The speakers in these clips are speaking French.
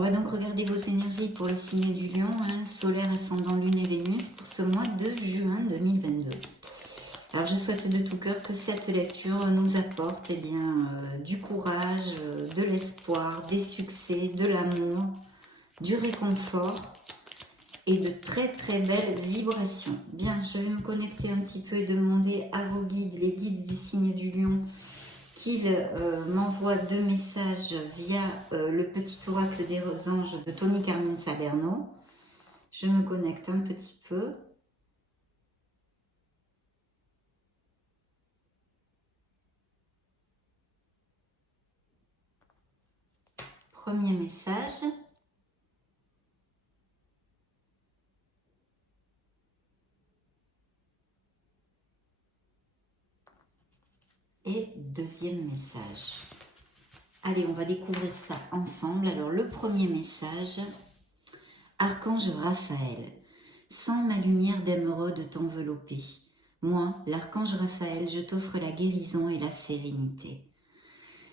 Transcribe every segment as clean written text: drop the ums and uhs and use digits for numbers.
On va donc regarder vos énergies pour le signe du Lion, hein, solaire, ascendant, lune et Vénus, pour ce mois de juin 2022. Alors je souhaite de tout cœur que cette lecture nous apporte du courage, de l'espoir, des succès, de l'amour, du réconfort et de très très belles vibrations. Bien, je vais me connecter un petit peu et demander à vos guides, les guides du signe du Lion, qu'ils m'envoient 2 messages via le petit oracle des anges de Tony Carmine Salerno. Je me connecte un petit peu. Premier message. Et deuxième message. Allez, on va découvrir ça ensemble. Alors, le premier message. Archange Raphaël. Sans ma lumière d'émeraude t'envelopper. Moi, l'archange Raphaël, je t'offre la guérison et la sérénité.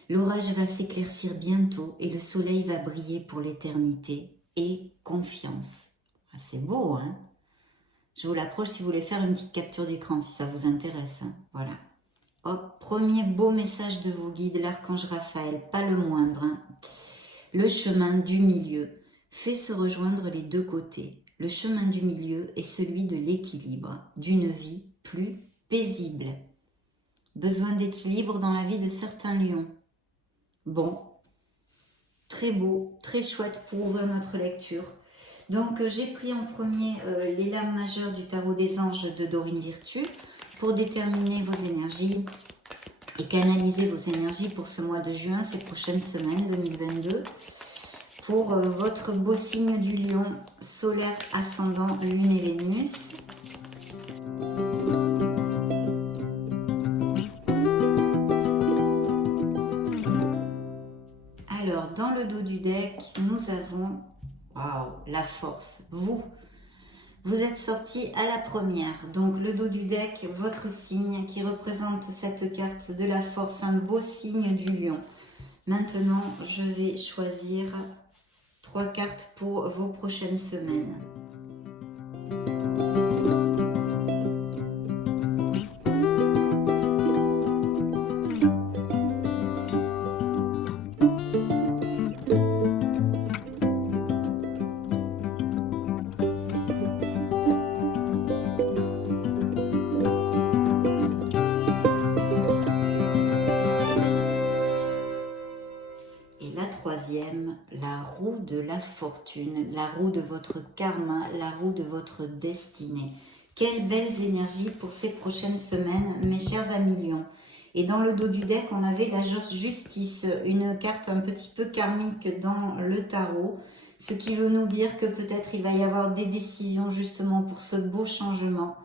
L'orage va s'éclaircir bientôt et le soleil va briller pour l'éternité. Et confiance. Ah, c'est beau, hein? Je vous l'approche si vous voulez faire une petite capture d'écran, si ça vous intéresse. Hein. Voilà. Hop, premier beau message de vos guides, l'archange Raphaël, pas le moindre. Hein. Le chemin du milieu fait se rejoindre les deux côtés. Le chemin du milieu est celui de l'équilibre, d'une vie plus paisible. Besoin d'équilibre dans la vie de certains lions. Bon, très beau, très chouette pour ouvrir notre lecture. Donc j'ai pris en premier les lames majeures du tarot des anges de Dorine Virtue pour déterminer vos énergies et canaliser vos énergies pour ce mois de juin, ces prochaines semaines 2022. Pour votre beau signe du Lion, solaire, ascendant, lune et Vénus. Alors, dans le dos du deck, nous avons la force. Vous êtes sorti à la première. Donc, le dos du deck, votre signe qui représente cette carte de la force, un beau signe du Lion. Maintenant, je vais choisir 3 cartes pour vos prochaines semaines. La roue de la fortune, la roue de votre karma, la roue de votre destinée. Quelles belles énergies pour ces prochaines semaines, mes chers amis lions. Et dans le dos du deck, on avait la justice, une carte un petit peu karmique dans le tarot, ce qui veut nous dire que peut-être il va y avoir des décisions justement pour ce beau changement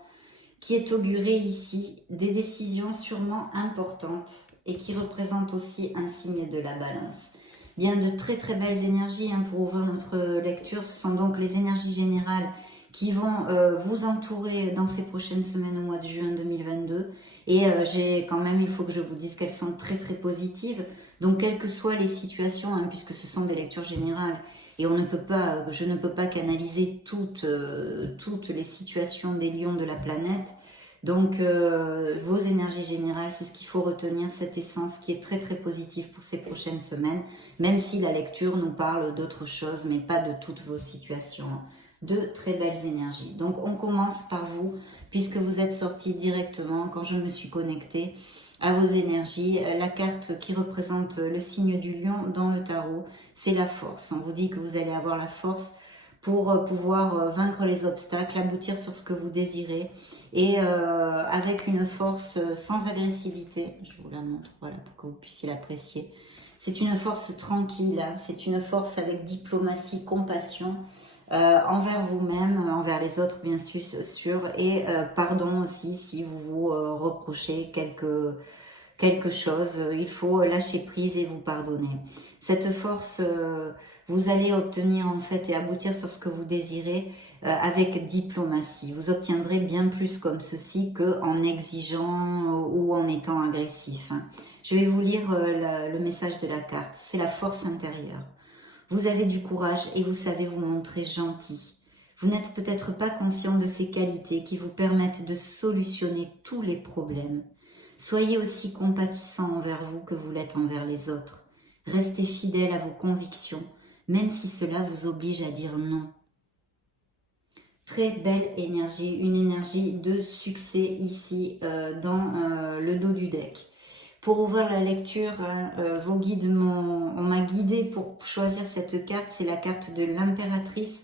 qui est auguré ici, des décisions sûrement importantes et qui représentent aussi un signe de la balance. Bien, de très très belles énergies hein, pour ouvrir notre lecture. Ce sont donc les énergies générales qui vont vous entourer dans ces prochaines semaines au mois de juin 2022. Et il faut que je vous dise qu'elles sont très très positives. Donc quelles que soient les situations, hein, puisque ce sont des lectures générales, et je ne peux pas canaliser toutes les situations des lions de la planète. Donc, vos énergies générales, c'est ce qu'il faut retenir, cette essence qui est très très positive pour ces prochaines semaines, même si la lecture nous parle d'autres choses, mais pas de toutes vos situations. De très belles énergies. Donc, on commence par vous, puisque vous êtes sorti directement, quand je me suis connectée, à vos énergies. La carte qui représente le signe du lion dans le tarot, c'est la force. On vous dit que vous allez avoir la force pour pouvoir vaincre les obstacles, aboutir sur ce que vous désirez et avec une force sans agressivité. Je vous la montre, voilà, pour que vous puissiez l'apprécier. C'est une force tranquille, hein, c'est une force avec diplomatie, compassion envers vous-même, envers les autres bien sûr, et pardon aussi si vous vous reprochez quelque chose. Il faut lâcher prise et vous pardonner. Cette force, vous allez obtenir en fait et aboutir sur ce que vous désirez avec diplomatie. Vous obtiendrez bien plus comme ceci qu'en exigeant ou en étant agressif. Hein. Je vais vous lire le message de la carte. C'est la force intérieure. Vous avez du courage et vous savez vous montrer gentil. Vous n'êtes peut-être pas conscient de ces qualités qui vous permettent de solutionner tous les problèmes. Soyez aussi compatissant envers vous que vous l'êtes envers les autres. Restez fidèle à vos convictions, même si cela vous oblige à dire non. Très belle énergie, une énergie de succès ici dans le dos du deck. Pour ouvrir la lecture, vos guides on m'a guidé pour choisir cette carte. C'est la carte de l'impératrice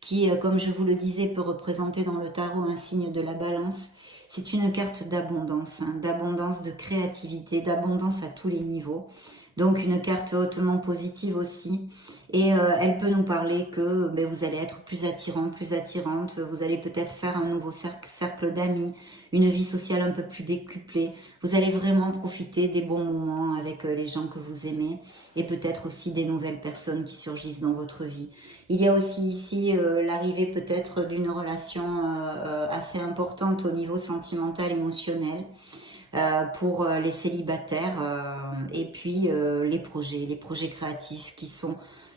qui, comme je vous le disais, peut représenter dans le tarot un signe de la balance. C'est une carte d'abondance, d'abondance, de créativité, d'abondance à tous les niveaux. Donc une carte hautement positive aussi. Et elle peut nous parler que vous allez être plus attirant, plus attirante. Vous allez peut-être faire un nouveau cercle d'amis, une vie sociale un peu plus décuplée. Vous allez vraiment profiter des bons moments avec les gens que vous aimez. Et peut-être aussi des nouvelles personnes qui surgissent dans votre vie. Il y a aussi ici l'arrivée peut-être d'une relation assez importante au niveau sentimental, émotionnel. Pour les célibataires et puis les projets créatifs qui sont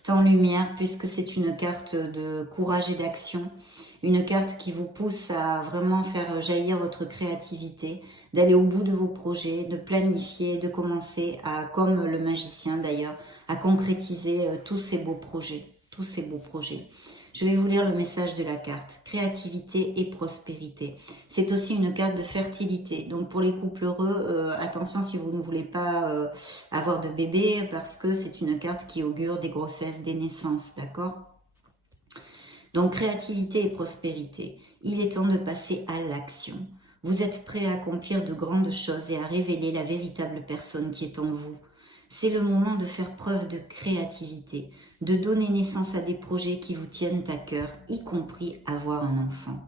en lumière puisque c'est une carte de courage et d'action, une carte qui vous pousse à vraiment faire jaillir votre créativité, d'aller au bout de vos projets, de planifier, de commencer à, comme le magicien d'ailleurs, à concrétiser tous ces beaux projets, Je vais vous lire le message de la carte. Créativité et prospérité. C'est aussi une carte de fertilité. Donc pour les couples heureux, attention si vous ne voulez pas avoir de bébé parce que c'est une carte qui augure des grossesses, des naissances, d'accord? Donc créativité et prospérité. Il est temps de passer à l'action. Vous êtes prêt à accomplir de grandes choses et à révéler la véritable personne qui est en vous. C'est le moment de faire preuve de créativité, de donner naissance à des projets qui vous tiennent à cœur, y compris avoir un enfant.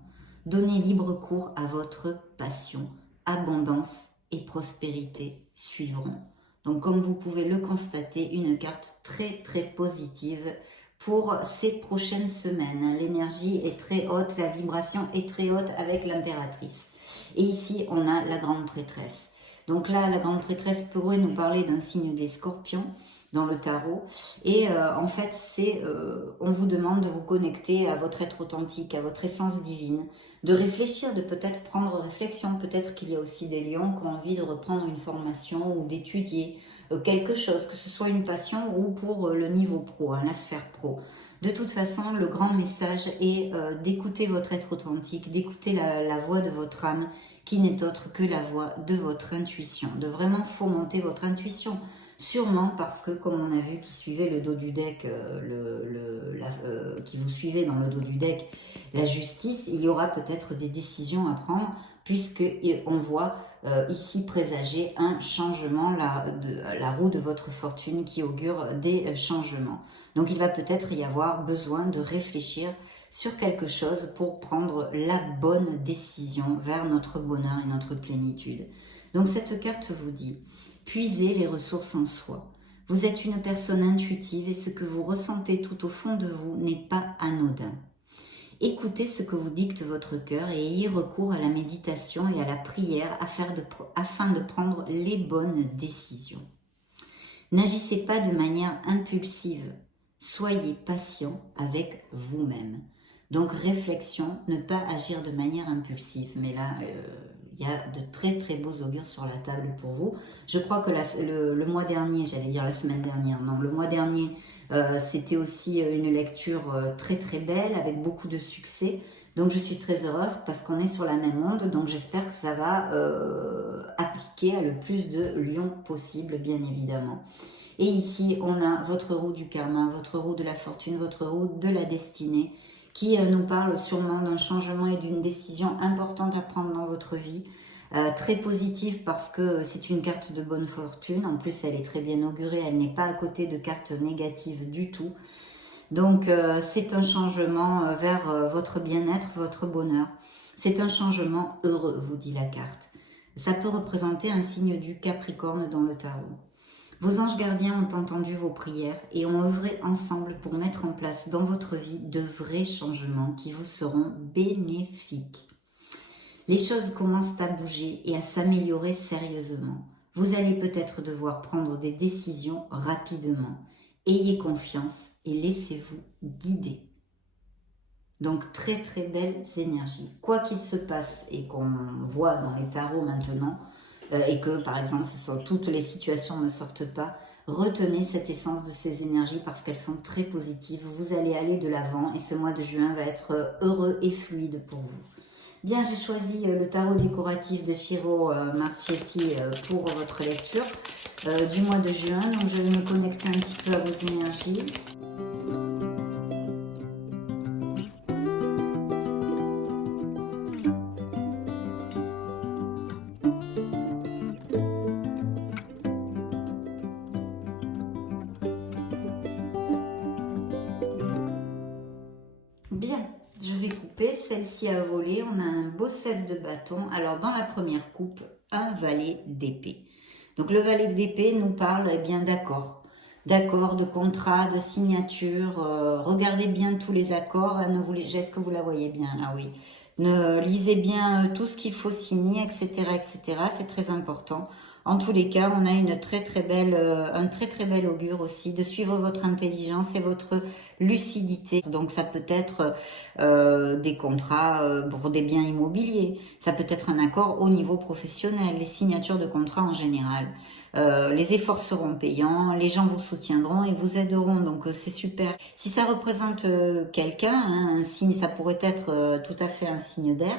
Donnez libre cours à votre passion. Abondance et prospérité suivront. Donc comme vous pouvez le constater, une carte très très positive pour ces prochaines semaines. L'énergie est très haute, la vibration est très haute avec l'impératrice. Et ici, on a la grande prêtresse. Donc là, la grande prêtresse pourrait nous parler d'un signe des scorpions dans le tarot. Et en fait, on vous demande de vous connecter à votre être authentique, à votre essence divine, de réfléchir, de peut-être prendre réflexion. Peut-être qu'il y a aussi des lions qui ont envie de reprendre une formation ou d'étudier quelque chose, que ce soit une passion ou pour le niveau pro, la sphère pro. De toute façon, le grand message est d'écouter votre être authentique, d'écouter la voix de votre âme, qui n'est autre que la voix de votre intuition, de vraiment fomenter votre intuition, sûrement parce que, comme on a vu qui suivait le dos du deck, qui vous suivait dans le dos du deck, la justice, il y aura peut-être des décisions à prendre, puisqu'on voit ici présager un changement, la roue de votre fortune qui augure des changements. Donc il va peut-être y avoir besoin de réfléchir sur quelque chose pour prendre la bonne décision vers notre bonheur et notre plénitude. Donc cette carte vous dit, puisez les ressources en soi. Vous êtes une personne intuitive et ce que vous ressentez tout au fond de vous n'est pas anodin. Écoutez ce que vous dicte votre cœur et ayez recours à la méditation et à la prière afin de prendre les bonnes décisions. N'agissez pas de manière impulsive. Soyez patient avec vous-même. Donc réflexion, ne pas agir de manière impulsive. Mais là, il y a de très très beaux augures sur la table pour vous. Je crois que le mois dernier, j'allais dire la semaine dernière, non, le mois dernier, c'était aussi une lecture très très belle avec beaucoup de succès. Donc je suis très heureuse parce qu'on est sur la même onde. Donc j'espère que ça va appliquer à le plus de lions possible, bien évidemment. Et ici, on a votre roue du karma, votre roue de la fortune, votre roue de la destinée, qui nous parle sûrement d'un changement et d'une décision importante à prendre dans votre vie. Très positive parce que c'est une carte de bonne fortune. En plus, elle est très bien augurée. Elle n'est pas à côté de cartes négatives du tout. Donc, c'est un changement vers votre bien-être, votre bonheur. C'est un changement heureux, vous dit la carte. Ça peut représenter un signe du Capricorne dans le tarot. Vos anges gardiens ont entendu vos prières et ont œuvré ensemble pour mettre en place dans votre vie de vrais changements qui vous seront bénéfiques. Les choses commencent à bouger et à s'améliorer sérieusement. Vous allez peut-être devoir prendre des décisions rapidement. Ayez confiance et laissez-vous guider. Donc très très belles énergies. Quoi qu'il se passe et qu'on voit dans les tarots maintenant, et que par exemple toutes les situations ne sortent pas, retenez cette essence de ces énergies parce qu'elles sont très positives. Vous allez aller de l'avant et ce mois de juin va être heureux et fluide pour vous. Bien, j'ai choisi le tarot décoratif de Shiro Marchetti pour votre lecture du mois de juin. Donc je vais me connecter un petit peu à vos énergies. Bien, je vais couper. Celle-ci a volé. On a un beau set de bâtons. Alors, dans la première coupe, un valet d'épée. Donc, le valet d'épée nous parle bien d'accords. D'accords, de contrats, de signatures. Regardez bien tous les accords. Hein, est-ce que vous la voyez bien là? Oui. Lisez bien tout ce qu'il faut signer, etc., etc. C'est très important. En tous les cas, on a une très très belle, un très très bel augure aussi de suivre votre intelligence et votre lucidité. Donc ça peut être des contrats pour des biens immobiliers, ça peut être un accord au niveau professionnel, les signatures de contrats en général. Les efforts seront payants, les gens vous soutiendront et vous aideront, donc c'est super. Si ça représente quelqu'un, hein, un signe, ça pourrait être tout à fait un signe d'air,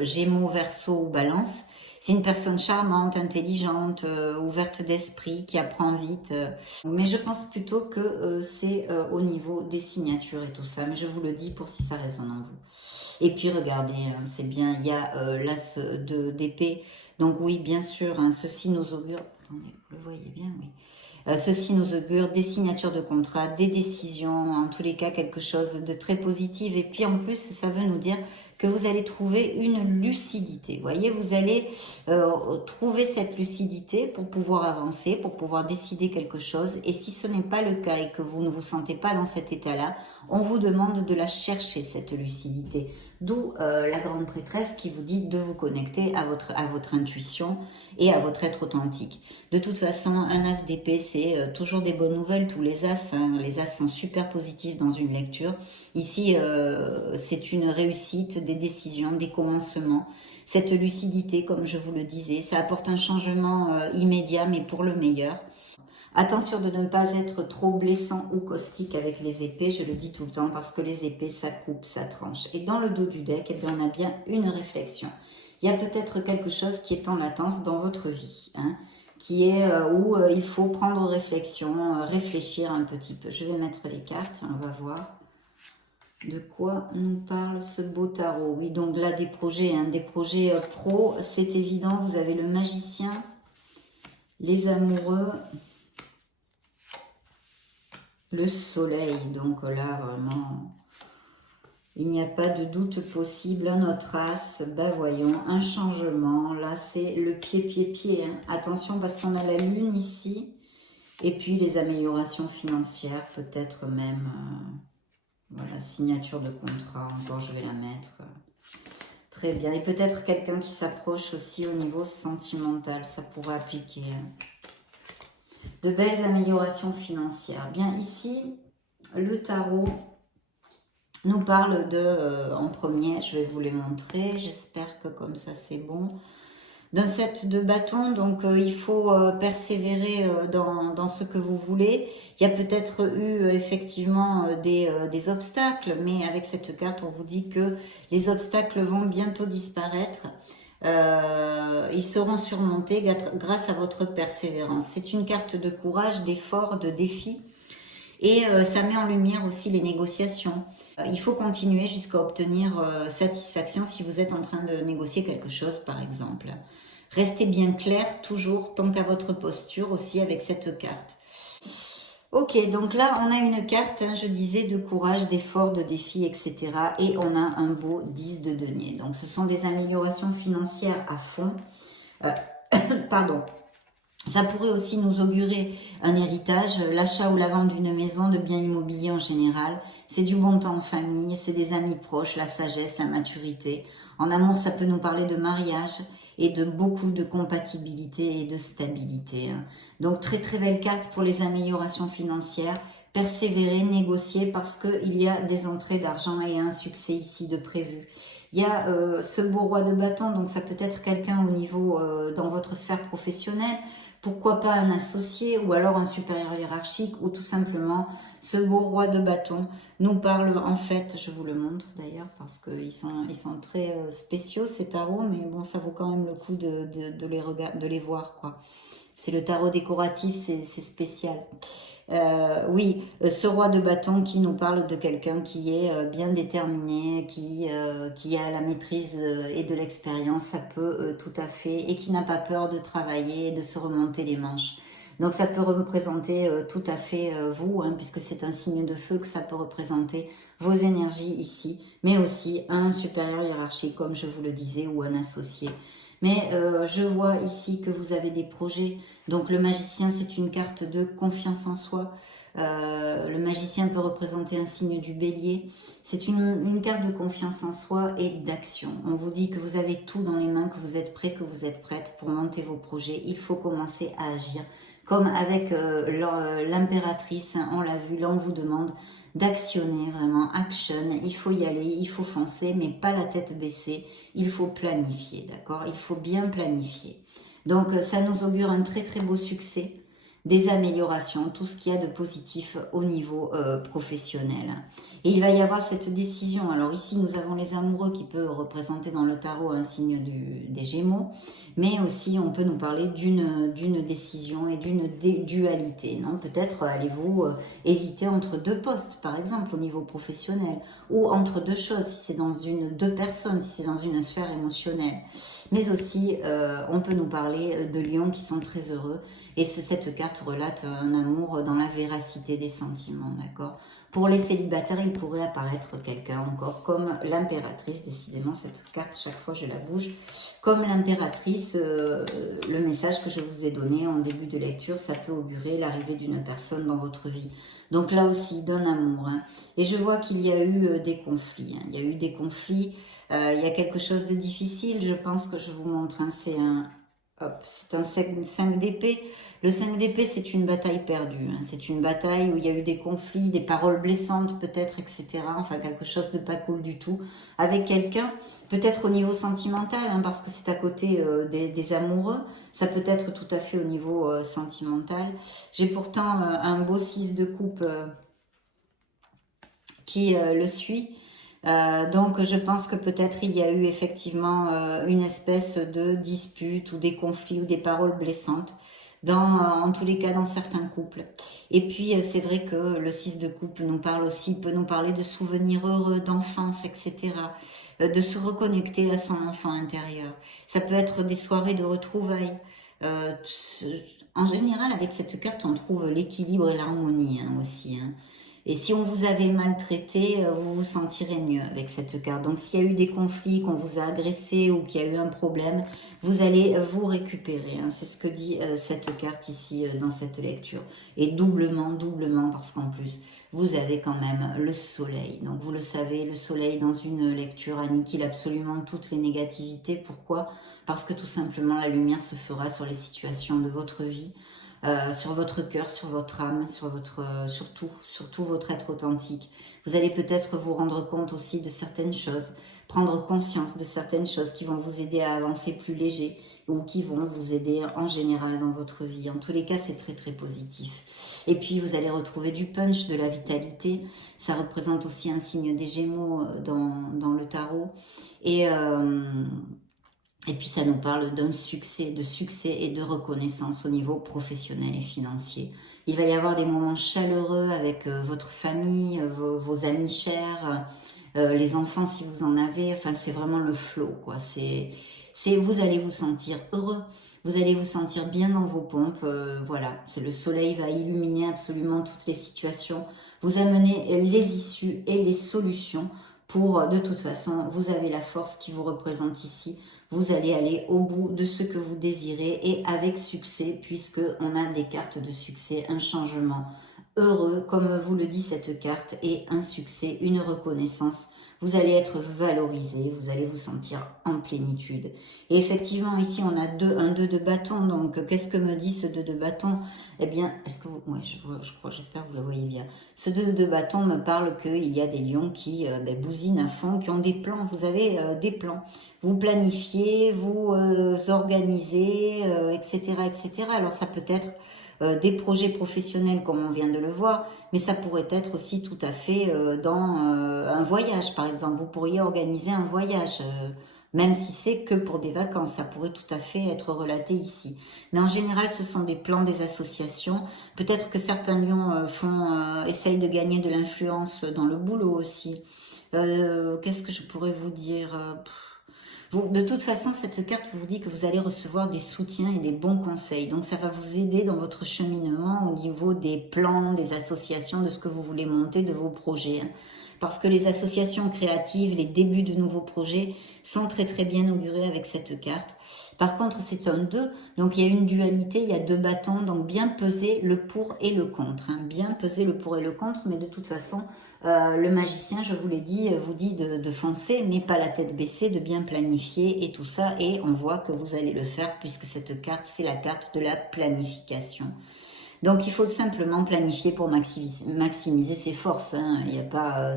Gémeaux, Verseau ou Balance. C'est une personne charmante, intelligente, ouverte d'esprit, qui apprend vite. Mais je pense plutôt que c'est au niveau des signatures et tout ça. Mais je vous le dis pour si ça résonne en vous. Et puis regardez, hein, c'est bien, il y a l'as d'épée. Donc oui, bien sûr, hein, ceci nous augure... Attendez, vous le voyez bien, oui. Ceci nous augure des signatures de contrat, des décisions, en tous les cas quelque chose de très positif. Et puis en plus, ça veut nous dire que vous allez trouver une lucidité. Vous voyez, vous allez trouver cette lucidité pour pouvoir avancer, pour pouvoir décider quelque chose. Et si ce n'est pas le cas et que vous ne vous sentez pas dans cet état-là, on vous demande de la chercher, cette lucidité. D'où la grande prêtresse qui vous dit de vous connecter à votre intuition et à votre être authentique. De toute façon, un as d'épée, c'est toujours des bonnes nouvelles. Tous les as, hein, les as sont super positifs dans une lecture. Ici, c'est une réussite, des décisions, des commencements. Cette lucidité, comme je vous le disais, ça apporte un changement immédiat, mais pour le meilleur. Attention de ne pas être trop blessant ou caustique avec les épées, je le dis tout le temps, parce que les épées, ça coupe, ça tranche. Et dans le dos du deck, eh bien, on a bien une réflexion. Il y a peut-être quelque chose qui est en latence dans votre vie, hein, qui est où il faut prendre réflexion, réfléchir un petit peu. Je vais mettre les cartes, on va voir de quoi nous parle ce beau tarot. Oui, donc là, des projets pro, c'est évident. Vous avez le magicien, les amoureux, le soleil. Donc là, vraiment, il n'y a pas de doute possible. Notre as, ben voyons, un changement. Là, c'est le pied. Hein. Attention, parce qu'on a la lune ici. Et puis, les améliorations financières, peut-être même... voilà, signature de contrat. Encore, je vais la mettre... Très bien. Et peut-être quelqu'un qui s'approche aussi au niveau sentimental. Ça pourrait appliquer. De belles améliorations financières. Bien, ici, le tarot nous parle de, en premier, je vais vous les montrer. J'espère que comme ça, c'est bon. D'un set de bâtons, donc il faut persévérer dans ce que vous voulez. Il y a peut-être eu effectivement des obstacles, mais avec cette carte, on vous dit que les obstacles vont bientôt disparaître. Ils seront surmontés grâce à votre persévérance. C'est une carte de courage, d'effort, de défi. Et ça met en lumière aussi les négociations. Il faut continuer jusqu'à obtenir satisfaction si vous êtes en train de négocier quelque chose, par exemple. Restez bien clair, toujours, tant qu'à votre posture aussi avec cette carte. Ok, donc là, on a une carte, hein, je disais, de courage, d'effort, de défi, etc. Et on a un beau 10 de denier. Donc, ce sont des améliorations financières à fond. Pardon. Ça pourrait aussi nous augurer un héritage, l'achat ou la vente d'une maison, de biens immobiliers en général. C'est du bon temps en famille, c'est des amis proches, la sagesse, la maturité. En amour, ça peut nous parler de mariage et de beaucoup de compatibilité et de stabilité. Donc très très belle carte pour les améliorations financières. Persévérer, négocier parce qu'il y a des entrées d'argent et un succès ici de prévu. Il y a ce beau roi de bâton, donc ça peut être quelqu'un au niveau dans votre sphère professionnelle. Pourquoi pas un associé ou alors un supérieur hiérarchique ou tout simplement ce beau roi de bâton nous parle en fait, je vous le montre d'ailleurs parce qu'ils sont très spéciaux ces tarots, mais bon ça vaut quand même le coup de les voir quoi. C'est le tarot décoratif, c'est spécial. Oui, ce roi de bâton qui nous parle de quelqu'un qui est bien déterminé, qui a la maîtrise et de l'expérience, ça peut tout à fait, et qui n'a pas peur de travailler et de se remonter les manches. Donc ça peut représenter tout à fait vous, hein, puisque c'est un signe de feu, que ça peut représenter vos énergies ici, mais aussi un supérieur hiérarchique, comme je vous le disais, ou un associé. Mais je vois ici que vous avez des projets. Donc le magicien, c'est une carte de confiance en soi. Le magicien peut représenter un signe du bélier. C'est une carte de confiance en soi et d'action. On vous dit que vous avez tout dans les mains, que vous êtes prêt, que vous êtes prête pour monter vos projets. Il faut commencer à agir. Comme avec l'impératrice, hein, on l'a vu, là on vous demande d'actionner vraiment, action, il faut y aller, il faut foncer, mais pas la tête baissée, il faut planifier, d'accord? Il faut bien planifier. Donc ça nous augure un très très beau succès, des améliorations, tout ce qu'il y a de positif au niveau professionnel. Et il va y avoir cette décision. Alors ici, nous avons les amoureux qui peuvent représenter dans le tarot un signe des Gémeaux, mais aussi on peut nous parler d'une décision et d'une dualité. Non, peut-être allez-vous hésiter entre deux postes, par exemple, au niveau professionnel, ou entre deux choses, si c'est dans deux personnes, si c'est dans une sphère émotionnelle. Mais aussi, on peut nous parler de lions qui sont très heureux. Et cette carte relate un amour dans la véracité des sentiments, d'accord? Pour les célibataires, il pourrait apparaître quelqu'un encore comme l'impératrice. Décidément, cette carte, chaque fois je la bouge. Comme l'impératrice, le message que je vous ai donné en début de lecture, ça peut augurer l'arrivée d'une personne dans votre vie. Donc là aussi, d'un amour. Hein. Et je vois qu'il y a eu des conflits. Hein. Il y a eu des conflits. Il y a quelque chose de difficile. Je pense que je vous montre. Hein. C'est un 5 d'épée. Le 5 d'épée, c'est une bataille perdue. Hein. C'est une bataille où il y a eu des conflits, des paroles blessantes peut-être, etc. Enfin, quelque chose de pas cool du tout. Avec quelqu'un, peut-être au niveau sentimental, hein, parce que c'est à côté des amoureux. Ça peut être tout à fait au niveau sentimental. J'ai pourtant un beau 6 de coupe qui le suit. Donc je pense que peut-être il y a eu effectivement une espèce de dispute ou des conflits ou des paroles blessantes, en tous les cas dans certains couples. Et puis c'est vrai que le 6 de coupe nous parle aussi, peut nous parler de souvenirs heureux, d'enfance, etc. De se reconnecter à son enfant intérieur. Ça peut être des soirées de retrouvailles. En général, avec cette carte, on trouve l'équilibre et l'harmonie hein, aussi. Hein. Et si on vous avait maltraité, vous vous sentirez mieux avec cette carte. Donc s'il y a eu des conflits, qu'on vous a agressé ou qu'il y a eu un problème, vous allez vous récupérer. Hein. C'est ce que dit cette carte ici dans cette lecture. Et doublement, parce qu'en plus, vous avez quand même le soleil. Donc vous le savez, le soleil dans une lecture annihile absolument toutes les négativités. Pourquoi? Parce que tout simplement la lumière se fera sur les situations de votre vie. Sur votre cœur, sur votre âme, surtout votre être authentique. Vous allez peut-être vous rendre compte aussi de certaines choses, prendre conscience de certaines choses qui vont vous aider à avancer plus léger ou qui vont vous aider en général dans votre vie. En tous les cas, c'est très très positif. Et puis, vous allez retrouver du punch, de la vitalité. Ça représente aussi un signe des Gémeaux dans le tarot. Et puis ça nous parle d'un succès, de succès et de reconnaissance au niveau professionnel et financier. Il va y avoir des moments chaleureux avec votre famille, vos amis chers, les enfants si vous en avez. Enfin, c'est vraiment le flow, quoi. Vous allez vous sentir heureux. Vous allez vous sentir bien dans vos pompes. Voilà, le soleil va illuminer absolument toutes les situations. Vous amenez les issues et les solutions de toute façon, vous avez la force qui vous représente ici. Vous allez aller au bout de ce que vous désirez et avec succès, puisque on a des cartes de succès, un changement heureux, comme vous le dit cette carte, et un succès, une reconnaissance. Vous allez être valorisé, vous allez vous sentir en plénitude. Et effectivement, ici, on a un 2 de bâton. Donc, qu'est-ce que me dit ce 2 de bâton? Eh bien, est-ce que vous... Oui, j'espère que vous le voyez bien. Ce 2 de bâton me parle qu'il y a des lions qui bousinent à fond, qui ont des plans. Vous avez des plans. Vous planifiez, vous organisez, etc., etc. Alors, ça peut être des projets professionnels comme on vient de le voir, mais ça pourrait être aussi tout à fait dans un voyage, par exemple. Vous pourriez organiser un voyage, même si c'est que pour des vacances, ça pourrait tout à fait être relaté ici. Mais en général, ce sont des plans des associations. Peut-être que certains lions essayent de gagner de l'influence dans le boulot aussi. Qu'est-ce que je pourrais vous dire de toute façon, cette carte vous dit que vous allez recevoir des soutiens et des bons conseils. Donc, ça va vous aider dans votre cheminement au niveau des plans, des associations, de ce que vous voulez monter, de vos projets. Parce que les associations créatives, les débuts de nouveaux projets sont très très bien augurés avec cette carte. Par contre, c'est un 2, donc il y a une dualité, il y a 2 bâtons, donc bien peser le pour et le contre. Bien peser le pour et le contre, mais de toute façon... le magicien, je vous l'ai dit, vous dit de foncer, mais pas la tête baissée, de bien planifier et tout ça. Et on voit que vous allez le faire puisque cette carte, c'est la carte de la planification. Donc il faut simplement planifier pour maximiser ses forces. Il n'y a pas,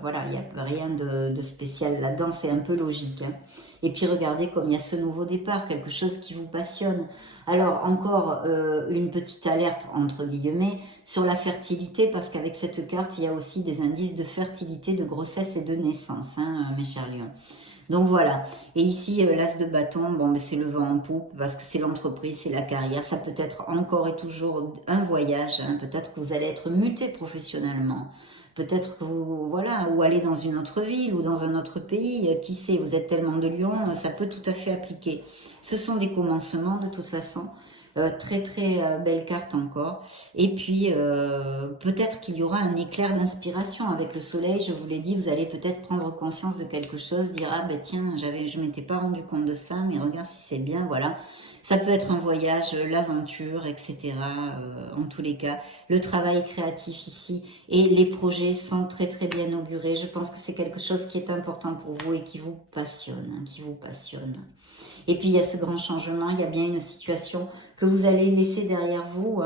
voilà, il n'y a rien de spécial là-dedans. C'est un peu logique. Et puis regardez comme il y a ce nouveau départ, quelque chose qui vous passionne. Alors encore une petite alerte entre guillemets sur la fertilité, parce qu'avec cette carte, il y a aussi des indices de fertilité, de grossesse et de naissance, mes chers lions. Donc voilà, et ici l'as de bâton, bon, c'est le vent en poupe parce que c'est l'entreprise, c'est la carrière, ça peut être encore et toujours un voyage, peut-être que vous allez être muté professionnellement, peut-être que vous, voilà, ou aller dans une autre ville ou dans un autre pays, qui sait, vous êtes tellement de lion, ça peut tout à fait appliquer. Ce sont des commencements de toute façon. Très très belle carte encore. Et puis peut-être qu'il y aura un éclair d'inspiration avec le soleil. Je vous l'ai dit, vous allez peut-être prendre conscience de quelque chose, dire ah ben tiens, je m'étais pas rendu compte de ça, mais regarde si c'est bien, voilà. Ça peut être un voyage, l'aventure, etc. En tous les cas, le travail créatif ici et les projets sont très très bien augurés. Je pense que c'est quelque chose qui est important pour vous et qui vous passionne, qui vous passionne. Et puis, il y a ce grand changement, il y a bien une situation que vous allez laisser derrière vous,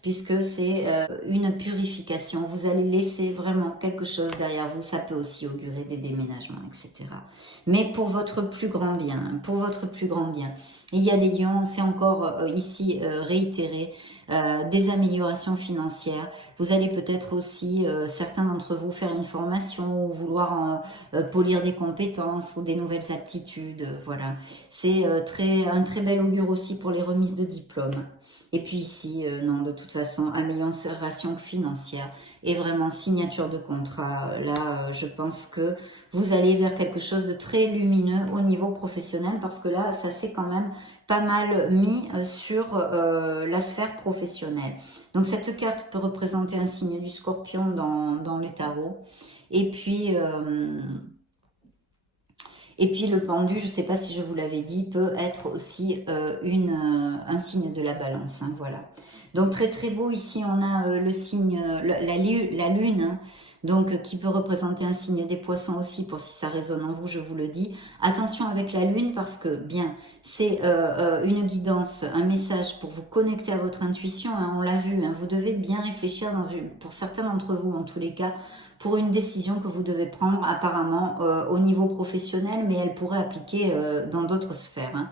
puisque c'est une purification. Vous allez laisser vraiment quelque chose derrière vous. Ça peut aussi augurer des déménagements, etc. Mais pour votre plus grand bien, pour votre plus grand bien. Et il y a des lions, c'est encore ici réitéré, des améliorations financières. Vous allez peut-être aussi, certains d'entre vous, faire une formation ou vouloir polir des compétences ou des nouvelles aptitudes. Voilà, c'est un très bel augure aussi pour les remises de diplômes. Et puis ici, non, de toute façon, amélioration financière et vraiment signature de contrat. Là, je pense que vous allez vers quelque chose de très lumineux au niveau professionnel parce que là, ça s'est quand même pas mal mis sur la sphère professionnelle. Donc cette carte peut représenter un signe du scorpion dans les tarots. Et puis le pendu, je ne sais pas si je vous l'avais dit, peut être aussi un signe de la balance. Voilà. Donc très très beau, ici on a le signe, la lune, donc qui peut représenter un signe des poissons aussi, pour si ça résonne en vous, je vous le dis. Attention avec la lune parce que, bien, c'est une guidance, un message pour vous connecter à votre intuition, on l'a vu, vous devez bien réfléchir, pour certains d'entre vous en tous les cas, pour une décision que vous devez prendre apparemment au niveau professionnel, mais elle pourrait appliquer dans d'autres sphères.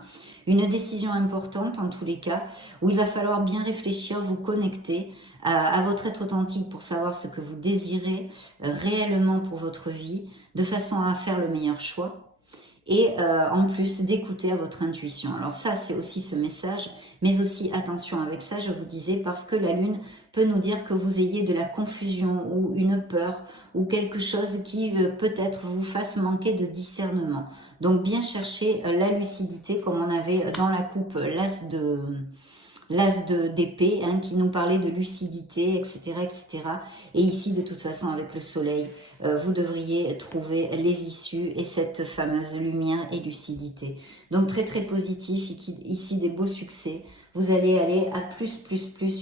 Une décision importante en tous les cas, où il va falloir bien réfléchir, vous connecter à votre être authentique pour savoir ce que vous désirez réellement pour votre vie, de façon à faire le meilleur choix. Et en plus d'écouter à votre intuition. Alors ça, c'est aussi ce message, mais aussi attention avec ça, je vous disais, parce que la lune peut nous dire que vous ayez de la confusion ou une peur ou quelque chose qui peut-être vous fasse manquer de discernement. Donc bien chercher la lucidité, comme on avait dans la coupe l'as d'épée, hein, qui nous parlait de lucidité, etc., etc. Et ici, de toute façon, avec le soleil, vous devriez trouver les issues et cette fameuse lumière et lucidité. Donc, très, très positif. Ici, des beaux succès. Vous allez aller à plus,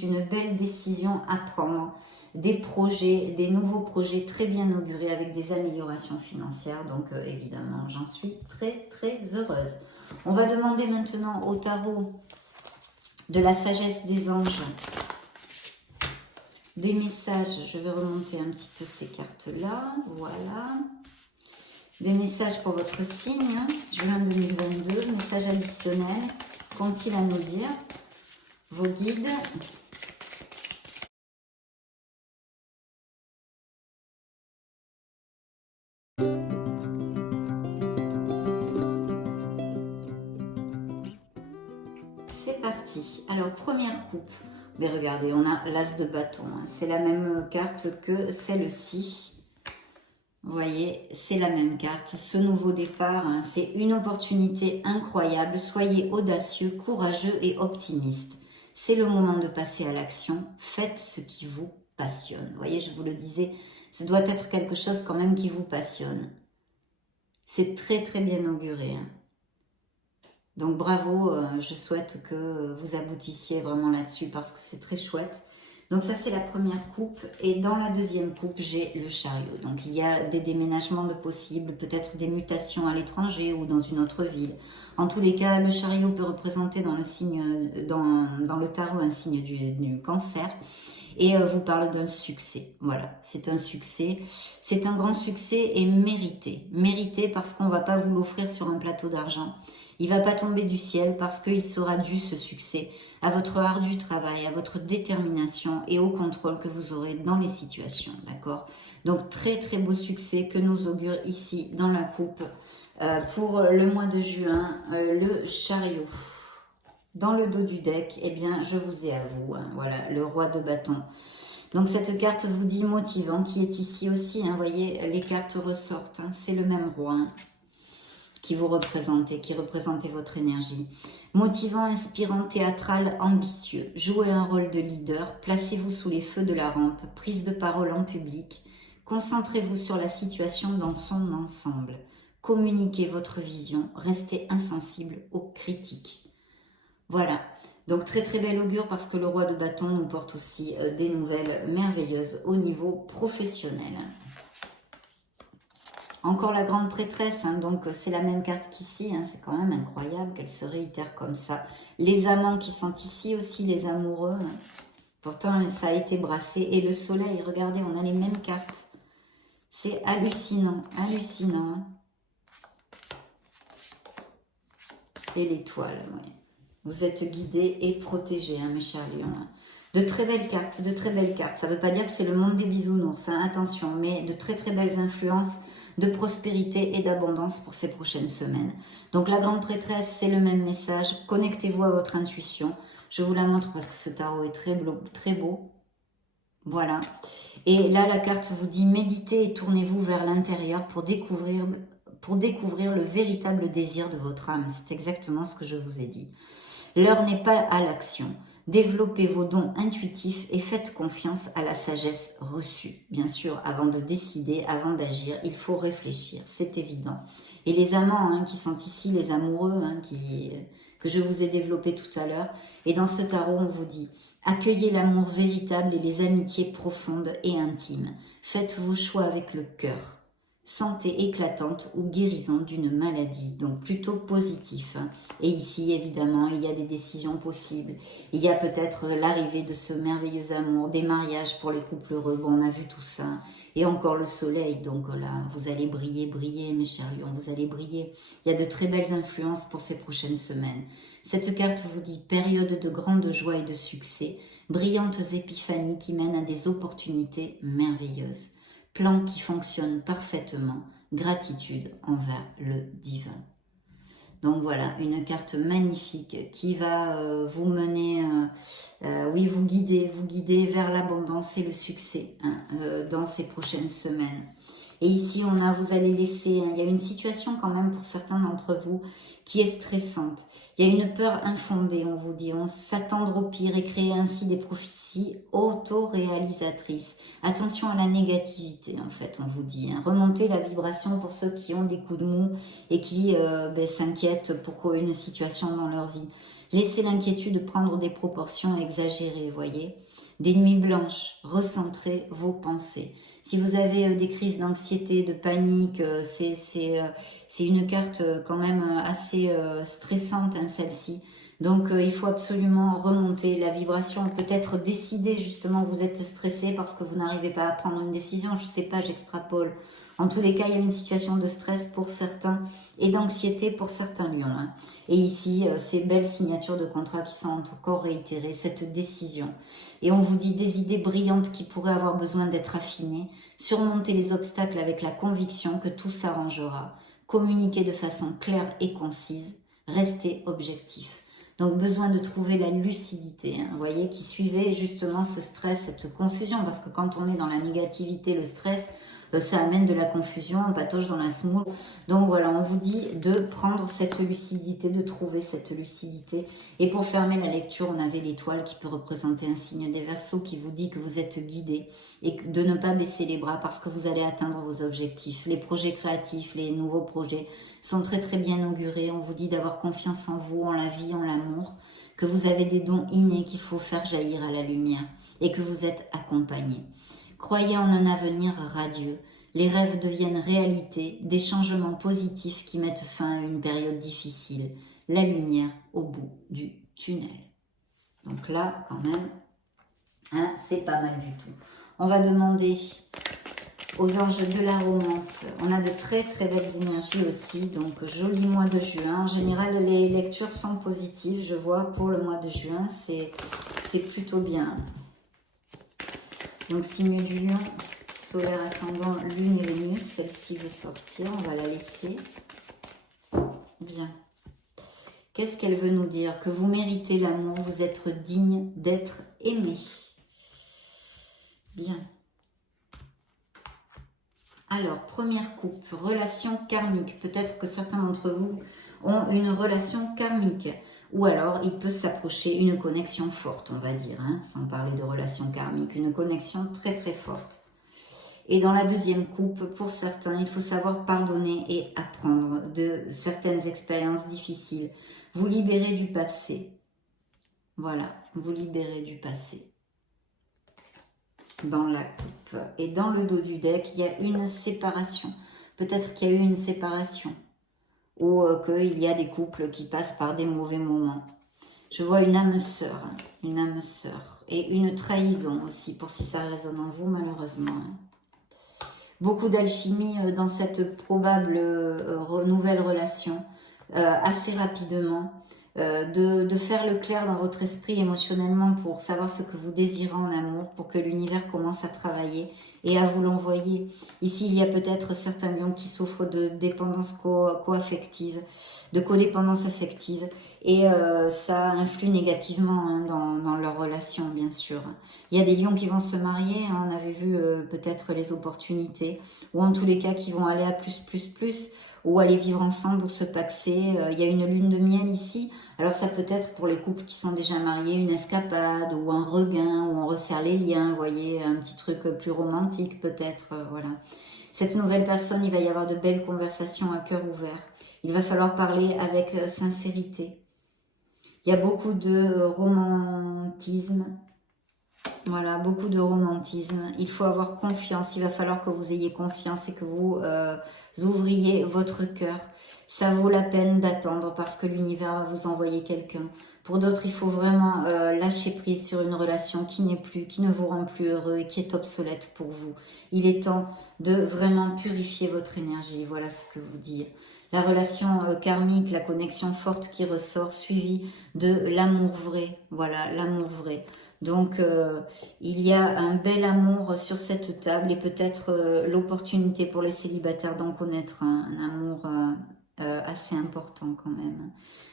une belle décision à prendre. Des projets, des nouveaux projets très bien augurés avec des améliorations financières. Donc, évidemment, j'en suis très, très heureuse. On va demander maintenant au tarot de la sagesse des anges des messages. Je vais remonter un petit peu ces cartes-là. Voilà. Des messages pour votre signe. Juin 2022. Message additionnel. Qu'ont-ils à nous dire? Vos guides. C'est parti. Alors, première coupe. Mais regardez, on a l'as de bâton. Hein. C'est la même carte que celle-ci. Vous voyez, c'est la même carte. Ce nouveau départ, hein, c'est une opportunité incroyable. Soyez audacieux, courageux et optimiste. C'est le moment de passer à l'action. Faites ce qui vous passionne. Vous voyez, je vous le disais, ça doit être quelque chose quand même qui vous passionne. C'est très très bien auguré. Hein. Donc bravo, je souhaite que vous aboutissiez vraiment là-dessus parce que c'est très chouette. Donc ça c'est la première coupe et dans la deuxième coupe j'ai le chariot. Donc il y a des déménagements de possibles, peut-être des mutations à l'étranger ou dans une autre ville. En tous les cas, le chariot peut représenter dans le signe, dans le tarot un signe du cancer et vous parle d'un succès. Voilà, c'est un succès, c'est un grand succès et mérité. Mérité parce qu'on ne va pas vous l'offrir sur un plateau d'argent. Il ne va pas tomber du ciel parce qu'il sera dû ce succès à votre ardu travail, à votre détermination et au contrôle que vous aurez dans les situations, d'accord? Donc très très beau succès que nous augure ici dans la coupe pour le mois de juin, le chariot. Dans le dos du deck, eh bien je vous ai à vous, hein, voilà, le roi de bâton. Donc cette carte vous dit motivant qui est ici aussi, hein, voyez, les cartes ressortent, hein, c'est le même roi, hein, qui vous représentez, qui représentez votre énergie. Motivant, inspirant, théâtral, ambitieux. Jouez un rôle de leader, placez-vous sous les feux de la rampe, prise de parole en public. Concentrez-vous sur la situation dans son ensemble. Communiquez votre vision, restez insensible aux critiques. Voilà, donc très très bel augure parce que le roi de bâton nous porte aussi des nouvelles merveilleuses au niveau professionnel. Encore la grande prêtresse, hein, donc c'est la même carte qu'ici, hein, c'est quand même incroyable qu'elle se réitère comme ça. Les amants qui sont ici aussi, les amoureux, hein. Pourtant ça a été brassé. Et le soleil, regardez, on a les mêmes cartes. C'est hallucinant, hallucinant. Hein. Et l'étoile, oui. Vous êtes guidés et protégés, hein, mes chers lions. Hein. De très belles cartes, de très belles cartes. Ça ne veut pas dire que c'est le monde des bisounours, hein, attention, mais de très très belles influences de prospérité et d'abondance pour ces prochaines semaines. Donc la grande prêtresse, c'est le même message. Connectez-vous à votre intuition. Je vous la montre parce que ce tarot est très beau, très beau. Voilà. Et là, la carte vous dit méditez et tournez-vous vers l'intérieur pour découvrir le véritable désir de votre âme. C'est exactement ce que je vous ai dit. L'heure n'est pas à l'action. Développez vos dons intuitifs et faites confiance à la sagesse reçue. Bien sûr, avant de décider, avant d'agir, il faut réfléchir, c'est évident. Et les amants hein, qui sont ici, les amoureux hein, que je vous ai développés tout à l'heure, et dans ce tarot, on vous dit accueillez l'amour véritable et les amitiés profondes et intimes. Faites vos choix avec le cœur. Santé éclatante ou guérison d'une maladie, donc plutôt positif. Et ici, évidemment, il y a des décisions possibles. Il y a peut-être l'arrivée de ce merveilleux amour, des mariages pour les couples heureux. Bon, on a vu tout ça. Et encore le soleil, donc là, vous allez briller, briller, mes chers lions, vous allez briller. Il y a de très belles influences pour ces prochaines semaines. Cette carte vous dit période de grande joie et de succès, brillantes épiphanies qui mènent à des opportunités merveilleuses. Plan qui fonctionne parfaitement, gratitude envers le divin. Donc voilà, une carte magnifique qui va vous mener, oui, vous guider vers l'abondance et le succès hein, dans ces prochaines semaines. Et ici, vous allez laisser, il y a une situation quand même pour certains d'entre vous qui est stressante. Il y a une peur infondée, on vous dit, on s'attendre au pire et créer ainsi des prophéties autoréalisatrices. Attention à la négativité, en fait, on vous dit. Remonter la vibration pour ceux qui ont des coups de mou et qui s'inquiètent pour une situation dans leur vie. Laissez l'inquiétude prendre des proportions exagérées, voyez. Des nuits blanches, recentrez vos pensées. Si vous avez des crises d'anxiété, de panique, c'est une carte quand même assez stressante, hein, celle-ci. Donc il faut absolument remonter la vibration, peut-être décider justement, vous êtes stressé parce que vous n'arrivez pas à prendre une décision, je ne sais pas, j'extrapole. En tous les cas, il y a une situation de stress pour certains et d'anxiété pour certains lions. Hein. Et ici, ces belles signatures de contrat qui sont encore réitérées, cette décision. Et on vous dit des idées brillantes qui pourraient avoir besoin d'être affinées, surmonter les obstacles avec la conviction que tout s'arrangera, communiquer de façon claire et concise, rester objectif. Donc besoin de trouver la lucidité, hein, vous voyez, qui suivait justement ce stress, cette confusion, parce que quand on est dans la négativité, le stress, ça amène de la confusion, on patauge dans la semoule. Donc voilà, on vous dit de prendre cette lucidité, de trouver cette lucidité. Et pour fermer la lecture, on avait l'étoile qui peut représenter un signe des Verseaux qui vous dit que vous êtes guidé et de ne pas baisser les bras parce que vous allez atteindre vos objectifs. Les projets créatifs, les nouveaux projets sont très très bien augurés. On vous dit d'avoir confiance en vous, en la vie, en l'amour, que vous avez des dons innés qu'il faut faire jaillir à la lumière et que vous êtes accompagné. Croyez en un avenir radieux. Les rêves deviennent réalité, des changements positifs qui mettent fin à une période difficile. La lumière au bout du tunnel. Donc là, quand même, hein, c'est pas mal du tout. On va demander aux anges de la romance. On a de très très belles énergies aussi. Donc, joli mois de juin. En général, les lectures sont positives. Je vois pour le mois de juin, c'est plutôt bien. Donc, signe du lion, solaire, ascendant, lune et Vénus. Celle-ci veut sortir, on va la laisser. Bien. Qu'est-ce qu'elle veut nous dire? Que vous méritez l'amour, vous êtes digne d'être aimé. Bien. Alors, première coupe, relation karmique. Peut-être que certains d'entre vous ont une relation karmique. Ou alors, il peut s'approcher une connexion forte, on va dire, hein, sans parler de relation karmique. Une connexion très très forte. Et dans la deuxième coupe, pour certains, il faut savoir pardonner et apprendre de certaines expériences difficiles. Vous libérez du passé. Voilà, vous libérez du passé. Dans la coupe. Et dans le dos du deck, il y a une séparation. Peut-être qu'il y a eu une séparation. Ou qu'il y a des couples qui passent par des mauvais moments. Je vois une âme sœur. Une âme sœur. Et une trahison aussi, pour si ça résonne en vous, malheureusement. Beaucoup d'alchimie dans cette probable nouvelle relation. Assez rapidement. De faire le clair dans votre esprit émotionnellement pour savoir ce que vous désirez en amour, pour que l'univers commence à travailler et à vous l'envoyer. Ici, il y a peut-être certains lions qui souffrent de dépendance co-affective, de codépendance affective, et ça influe négativement hein, dans leur relation, bien sûr. Il y a des lions qui vont se marier, hein, on avait vu peut-être les opportunités, ou en tous les cas qui vont aller à plus, ou aller vivre ensemble, ou se paxer. Il y a une lune de miel ici. Alors ça peut être pour les couples qui sont déjà mariés, une escapade, ou un regain, où on resserre les liens, vous voyez, un petit truc plus romantique peut-être, voilà. Cette nouvelle personne, il va y avoir de belles conversations à cœur ouvert. Il va falloir parler avec sincérité. Il y a beaucoup de romantisme. Voilà, beaucoup de romantisme. Il faut avoir confiance. Il va falloir que vous ayez confiance et que vous ouvriez votre cœur. Ça vaut la peine d'attendre parce que l'univers va vous envoyer quelqu'un. Pour d'autres, il faut vraiment lâcher prise sur une relation qui n'est plus, qui ne vous rend plus heureux et qui est obsolète pour vous. Il est temps de vraiment purifier votre énergie. Voilà ce que vous dire. La relation karmique, la connexion forte qui ressort, suivie de l'amour vrai. Voilà, l'amour vrai. Donc, il y a un bel amour sur cette table et peut-être l'opportunité pour les célibataires d'en connaître un amour assez important quand même.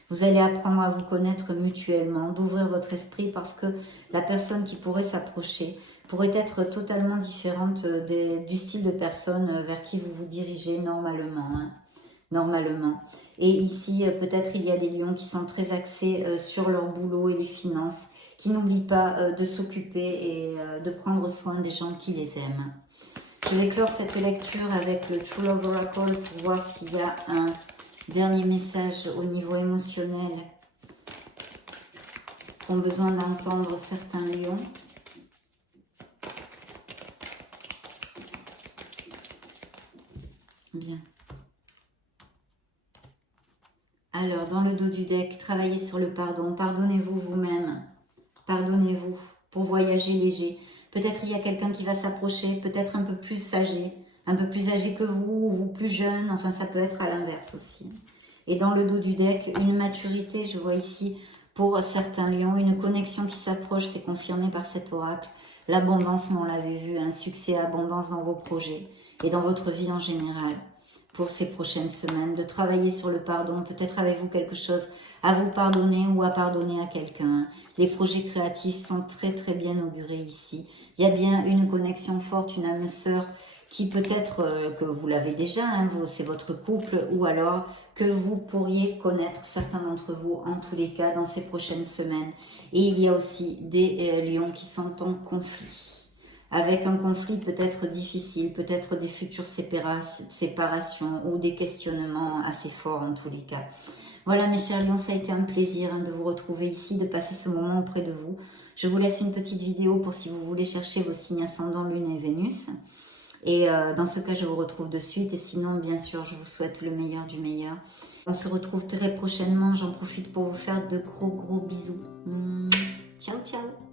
Vous allez apprendre à vous connaître mutuellement, d'ouvrir votre esprit parce que la personne qui pourrait s'approcher pourrait être totalement différente du style de personne vers qui vous vous dirigez normalement. Hein, normalement. Et ici, peut-être il y a des lions qui sont très axés sur leur boulot et les finances, qui n'oublient pas de s'occuper et de prendre soin des gens qui les aiment. Je vais clore cette lecture avec le True Love Oracle pour voir s'il y a un dernier message au niveau émotionnel qu'ont besoin d'entendre certains lions. Bien. Alors, dans le dos du deck, travaillez sur le pardon. Pardonnez-vous vous-même. Pardonnez-vous pour voyager léger. Peut-être il y a quelqu'un qui va s'approcher, peut-être un peu plus âgé que vous, ou vous plus jeune. Enfin, ça peut être à l'inverse aussi. Et dans le dos du deck, une maturité, je vois ici, pour certains lions, une connexion qui s'approche, c'est confirmé par cet oracle. L'abondance, on l'avait vu, un succès, abondance dans vos projets et dans votre vie en général. Pour ces prochaines semaines, de travailler sur le pardon. Peut-être avez-vous quelque chose à vous pardonner ou à pardonner à quelqu'un. Les projets créatifs sont très très bien augurés ici. Il y a bien une connexion forte, une âme sœur qui peut-être que vous l'avez déjà, hein, c'est votre couple, ou alors que vous pourriez connaître certains d'entre vous en tous les cas dans ces prochaines semaines. Et il y a aussi des lions qui sont en conflit. Avec un conflit peut-être difficile, peut-être des futures séparations ou des questionnements assez forts en tous les cas. Voilà mes chers lions, ça a été un plaisir de vous retrouver ici, de passer ce moment auprès de vous. Je vous laisse une petite vidéo pour si vous voulez chercher vos signes ascendants, Lune et Vénus. Et dans ce cas, je vous retrouve de suite. Et sinon, bien sûr, je vous souhaite le meilleur du meilleur. On se retrouve très prochainement. J'en profite pour vous faire de gros bisous. Ciao, ciao.